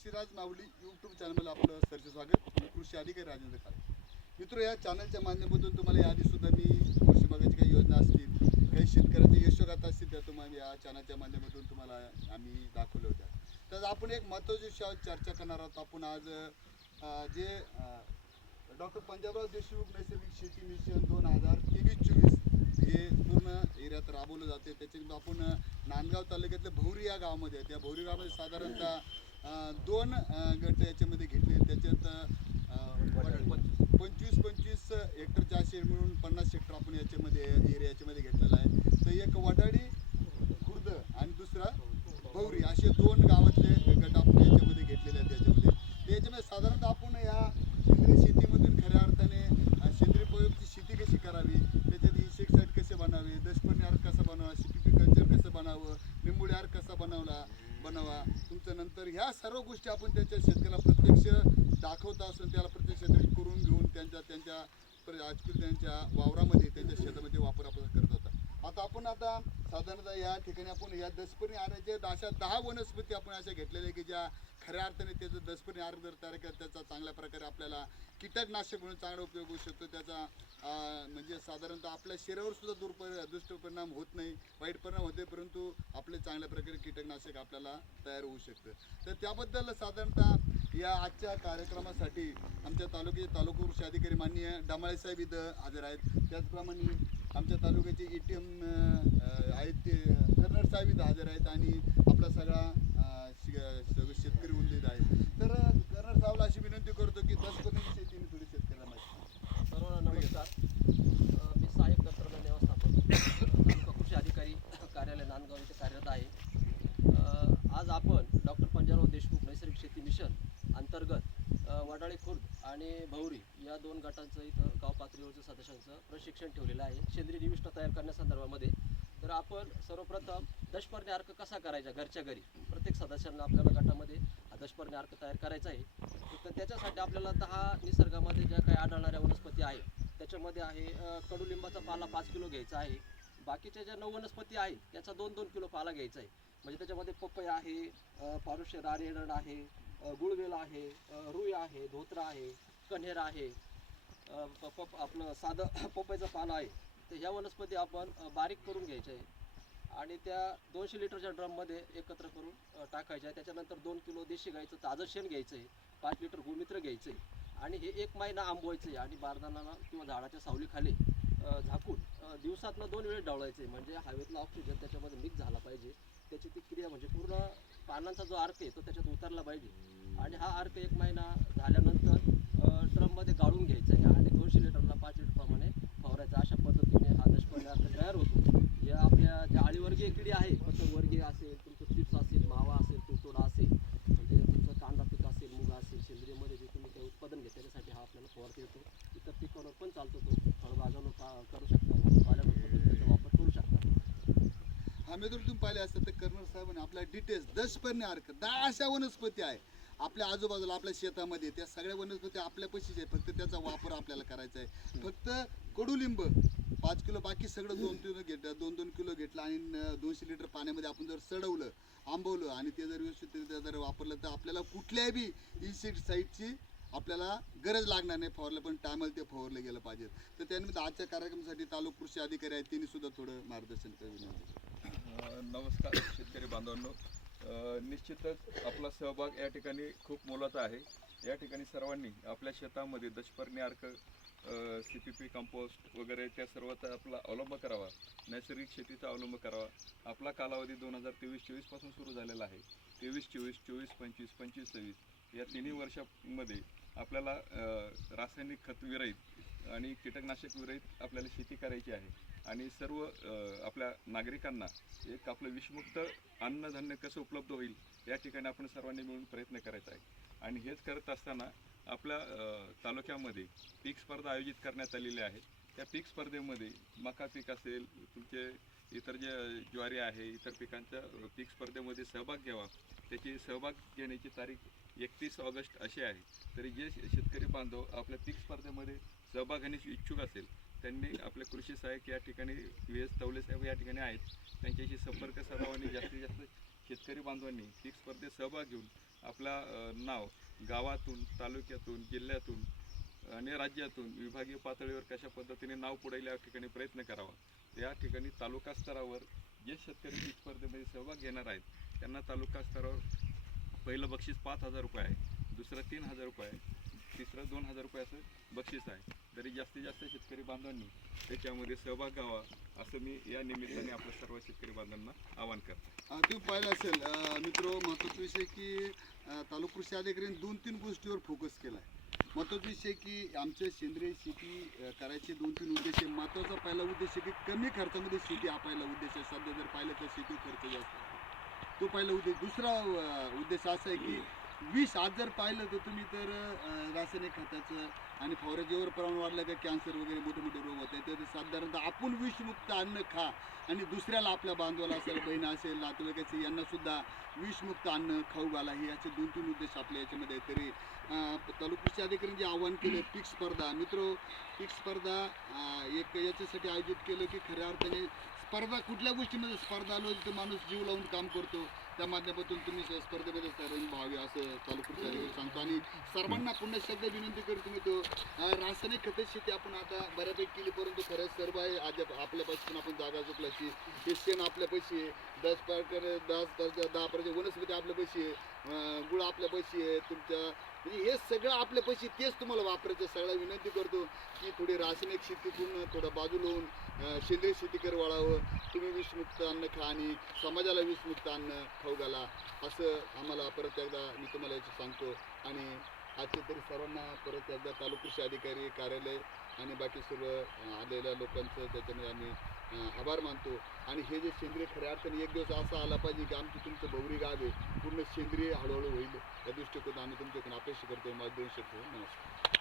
कृषीराज Mauli YouTube चॅनलला आपलं सरचे स्वागत. कृषी अधिकारी राजेंद्र काळे मित्र या चॅनलच्या माध्यमातून तुम्हाला याआधी सुद्धा मी कृषी भागाची काही योजना असतील काही शेतकऱ्यांचे यशोगाथा असतील त्या तुम्हाला या चॅनलच्या माध्यमातून तुम्हाला आम्ही दाखवल्या होत्या तर आपण एक महत्त्वाच्या विषयावर चर्चा करणार आहोत. आपण आज जे डॉक्टर पंजाबराव देशमुख नैसर्गिक शेती मिशन दोन हजार तेवीस चोवीस हे पूर्ण एरियात राबवलं जाते. त्याच्यानंतर आपण नांदगाव तालुक्यातल्या भौरी या गावामध्ये आहे. त्या भौरी गावामध्ये साधारणतः दोन गट याच्यामध्ये घेतले. त्याच्यात पंचवीस पंचवीस हेक्टरचे असे मिळून पन्नास हेक्टर आपण याच्यामध्ये एरिया याच्यामध्ये घेतलेला आहे. तर एक वडाडी खुर्द आणि दुसरा भौरी असे दोन गावातले गट आपण याच्यामध्ये घेतलेले आहेत त्याच्यामध्ये. तर याच्यामध्ये साधारणतः आपण या सेंद्रिय शेतीमधून खऱ्या अर्थाने सेंद्रिय प्रयोगची शेती कशी करावी? त्याच्यात इन्सेक्टिसाईड कसे बनावे? दशपर्णी आर कसा बनावा? कल्चर कसं बनावं? निंबोळी आर कसा बनवला? बनावा. तुमचं नंतर ह्या सर्व गोष्टी आपण त्यांच्या शेतकऱ्याला प्रत्यक्ष दाखवता असून त्याला प्रत्यक्ष शेतकरी करून घेऊन त्यांच्या त्यांच्या प्र- त्यांच्या वावरामध्ये त्यांच्या शेतामध्ये वापर आपण करतात आता आपण आता साधारणतः या ठिकाणी आपण या दसपर्णी आऱ्याचे अशा दहा वनस्पती आपण अशा घेतलेल्या आहे की ज्या खऱ्या अर्थाने त्याचं दसपर्णी आरोग्य जर तयार केला त्याचा चांगल्या प्रकारे आपल्याला कीटकनाशक म्हणून चांगला उपयोग होऊ शकतो. त्याचा म्हणजे साधारणतः आपल्या शरीरावर सुद्धा दुर्परि दुष्परिणाम होत नाही वाईट परिणाम होते परंतु आपले चांगल्या प्रकारे कीटकनाशक आपल्याला तयार होऊ शकतं. तर त्याबद्दल साधारणतः या आजच्या कार्यक्रमासाठी आमच्या तालुक्याचे तालुका कृषी अधिकारी माननीय डमाळे साहेब इथं हजर आहेत. त्याचप्रमाणे आमच्या तालुक्याचे ए टी एम आहेत ते कर्नल साहेब इथं हजर आहेत आणि आपला सगळा शेतकरी उल्लेख आहेत. तर अं, कर्नल साहेबला अशी विनंती करतो की दसपर्यंत शेतीने थोडी शेतकऱ्याला माहिती सर्वांना नमस्कार अ, मी सहाय्यक तंत्रज्ञान व्यवस्थापक अ, तालुका कृषी अधिकारी कार्यालय नांदगाव येथे कार्यरत आहे अ, आज आपण डॉक्टर पंजाबराव देशमुख नैसर्गिक शेती मिशन अंतर्गत अ, वडाळे खुर्द आणि भौरी या दोन गटांचं इथं गाव पातळीवरचं सदस्यांचं प्रशिक्षण ठेवलेलं आहे. सेंद्रिय निविष्ट तयार करण्यासंदर्भामध्ये तर आपण सर्वप्रथम दशपर्णी अर्क कसा करायचा घरच्या घरी? प्रत्येक सदस्यांना आपल्याला गटामध्ये हा दशपर्णी अर्क तयार करायचा आहे. तर त्याच्यासाठी आपल्याला दहा निसर्गामध्ये ज्या काही आढळणाऱ्या वनस्पती आहे त्याच्यामध्ये आहे कडुलिंबाचा पाला पाच किलो घ्यायचा आहे. बाकीच्या ज्या नऊ वनस्पती आहेत त्याचा दोन दोन किलो पाला घ्यायचा आहे. म्हणजे त्याच्यामध्ये पपई आहे पारुष्य रारेडण आहे गुळवेल आहे रुई आहे धोत्रा आहे कण्हेर आहे. प- पप आपलं साधं पपईचं पान आहे. तर ह्या वनस्पती आपण बारीक करून घ्यायच्या आहे. आणि त्या दोनशे लिटरच्या ड्रममध्ये एकत्र करून टाकायच्या आहे. त्याच्यानंतर दोन किलो देशी गाईचं ताजं शेण घ्यायचं आहे. पाच लिटर गोमित्र घ्यायचं आहे. आणि हे एक महिना आंबवायचं आहे आणि बारदानाला किंवा झाडाच्या सावलीखाली झाकून दिवसातनं दोन वेळेस डावळायचं आहे. म्हणजे हवेतला ऑक्सिजन त्याच्यामध्ये मिक्स झाला पाहिजे. त्याची ती क्रिया म्हणजे पूर्ण पानांचा जो अर्क आहे तो त्याच्यात उतरला पाहिजे. आणि हा अर्क एक महिना झाल्यानंतर ड्रममध्ये गाळून घ्यायचा आहे. आणि दोनशे लिटरला पाच लिटरप्रमाणे फवारायचा. अशा पद्धतीने हा दशपर्णी अर्क तयार होतो. या आपल्या ज्या आळीवर्गीय किडी आहे पतंगवर्गीय असेल तुमचं चिप्स असेल मावा असेल तुटोडा असेल म्हणजे तुमचं कांदा पीक असेल मुग असेल सेंद्रियमध्ये जे तुम्ही काही उत्पादन घेता त्याच्यासाठी हा आपल्याला फवारता येतो इतर पिकावर पण चालतो तो. फळबागावर करू शकतो. पाल्यावर त्याचा वापर करू शकता हा तुम्ही पाहिले असतात तर कर्नल साहेबांनी आपल्या डिटेल्स दशपर्णी अर्क दहा अशा वनस्पती आहे. आपल्या आजूबाजूला आपल्या शेतामध्ये त्या सगळ्या वनस्पती आपल्या पशीच आहे फक्त त्याचा वापर आपल्याला करायचा आहे. फक्त कडुलिंब पाच किलो बाकी सगळं दोन तीन घेतलं दोन दोन किलो घेतलं आणि दोनशे लिटर पाण्यामध्ये आपण जर सडवलं आंबवलं आणि ते जर व्यवस्थित जर वापरलं तर आपल्याला कुठल्याही बी इन्सेक्टिसाईडची आपल्याला गरज लागणार नाही. फवारलं पण टायमाला ते फवारलं गेलं पाहिजे. तर त्यानिमित्त आजच्या कार्यक्रमासाठी तालुका कृषी अधिकारी आहेत. त्यांनी सुद्धा थोडं मार्गदर्शन करावे नमस्कार शेतकरी बांधवांनो. निश्चितच आपला सहभाग या ठिकाणी खूप मोलाचा आहे. या ठिकाणी सर्वांनी आपल्या शेतामध्ये दशपर्णी अर्क सी पी पी कंपोस्ट वगैरे त्या सर्वाचा आपला अवलंब करावा. नैसर्गिक शेतीचा अवलंब करावा. आपला कालावधी दोन हजार तेवीस चोवीसपासून सुरू झालेला आहे. तेवीस चोवीस चोवीस पंचवीस पंचवीस सव्वीस या तिन्ही वर्षामध्ये आपल्याला रासायनिक खत विरहित आणि कीटकनाशक विरहित आपल्याला शेती करायची आहे. आणि सर्व आपल्या नागरिकांना एक आपलं विषमुक्त अन्नधान्य कसं उपलब्ध होईल या ठिकाणी आपण सर्वांनी मिळून प्रयत्न करायचा आहे. आणि हेच करत असताना आपल्या तालुक्यामध्ये पीक स्पर्धा आयोजित करण्यात आलेली आहे. त्या पीक स्पर्धेमध्ये मका पीक असेल तुमचे इतर जे ज्वारी आहे इतर पिकांच्या पीक स्पर्धेमध्ये सहभाग घ्यावा. त्याची सहभाग घेण्याची तारीख एकतीस ऑगस्ट अशी आहे. तरी जे शेतकरी बांधव आपल्या पीक स्पर्धेमध्ये सहभाग घेण्याची इच्छुक असेल त्यांनी आपले कृषी सहाय्यक या ठिकाणी व्ही एस तवले साहेब या ठिकाणी आहेत. त्यांच्याशी संपर्क साधावा आणि जास्तीत जास्त शेतकरी बांधवांनी पीक स्पर्धेत सहभाग घेऊन आपला नाव गावातून तालुक्यातून जिल्ह्यातून आणि राज्यातून विभागीय पातळीवर कशा पद्धतीने नाव पुढायला या ठिकाणी प्रयत्न करावा या ठिकाणी तालुका स्तरावर जे शेतकरी पीक स्पर्धेमध्ये सहभाग घेणार आहेत त्यांना तालुका स्तरावर पहिलं बक्षीस पाच हजार रुपये आहे दुसरं तीन हजार रुपये आहे. तिसरं दोन हजार रुपयाचं बक्षीस आहे. तरी जास्तीत जास्त शेतकरी बांधवांनी त्याच्यामध्ये सहभाग घ्यावा असं मी या निमित्ताने आपल्या सर्व शेतकरी बांधवांना आवाहन करतो तुम्ही पाहिलं असेल मित्र महत्त्वाचा विषय की तालुका कृषी अधिकाऱ्यांनी दोन तीन गोष्टीवर फोकस केला आहे महत्त्वाचा विषय की आमच्या सेंद्रिय शेती करायचे दोन तीन उद्देश आहे महत्त्वाचा पहिला उद्देश आहे की कमी खर्चामध्ये शेती हा पहिला उद्देश आहे. सध्या जर पाहिलं तर शेती खर्च जास्त तो पहिला उद्देश. दुसरा उद्देश असा आहे की विष आज जर पाहिलं तर तुम्ही तर अं, रासायनिक खताचं आणि फवाराजीवर प्रमाण वाढलं का कॅन्सर वगैरे मोठे मोठे रोग होते तर साधारणतः आपण विषमुक्त अन्न खा आणि दुसऱ्याला आपल्या बांधवाला असेल बहीण असेल नातेवाईक असेल यांना सुद्धा विषमुक्त अन्न खाऊ घाला. हे याचे दोन तीन उद्देश आपल्या याच्यामध्ये आहेत. तरी अं, तालुका कृषी अधिकाऱ्यांनी जे आव्हान केलं पीक स्पर्धा. मित्र पीक स्पर्धा अं, एक याच्यासाठी आयोजित केलं की खऱ्या अर्थाने स्पर्धा कुठल्या गोष्टीमध्ये स्पर्धा आलो तर माणूस जीव लावून काम करतो. त्या माध्यमातून तुम्ही त्या स्पर्धेमध्ये सर्वांनी व्हावे असं चालू सांगतो. आणि सर्वांना पुन्हा शब्द विनंती करतो मी तो रासायनिक खते शेती आपण आता बऱ्यापैकी केली परंतु खरंच सर्व आहे. आज आपल्यापाशी पण आपण जागा चुकल्याची हे शेण आपल्यापाशी आहे. दस प्रकार दस दस दहा पर्यंत वनस्पती आपल्यापाशी आहे. अं, गुळ आपल्यापाशी आहे. तुमच्या म्हणजे हे सगळं आपल्यापाशी तेच तुम्हाला वापरायचं सगळ्या विनंती करतो की थोडी रासायनिक शेतीतून थोडं बाजूला होऊन सेंद्रिय शेतीकर वाढावं तुम्ही विषमुक्त अन्न खा आणि समाजाला विषमुक्त अन्न खाऊ घाला असं आम्हाला परत एकदा मी तुम्हाला याचं सांगतो. आणि आजचे तरी सर्वांना परत एकदा तालुका कृषी अधिकारी कार्यालय आणि बाकी सर्व आलेल्या लोकांचं त्याच्यामध्ये आम्ही आभार मानतो. आणि हे जे सेंद्रिय खऱ्या अर्थाने एक दिवस असा आला पाहिजे की आमचं तुमचं भौरी गाव आहे पूर्ण सेंद्रिय हळूहळू होईल. या दृष्टिकोन आम्ही तुमच्याकडून अपेक्षा करतो माझ्या दोन शकतो नमस्कार.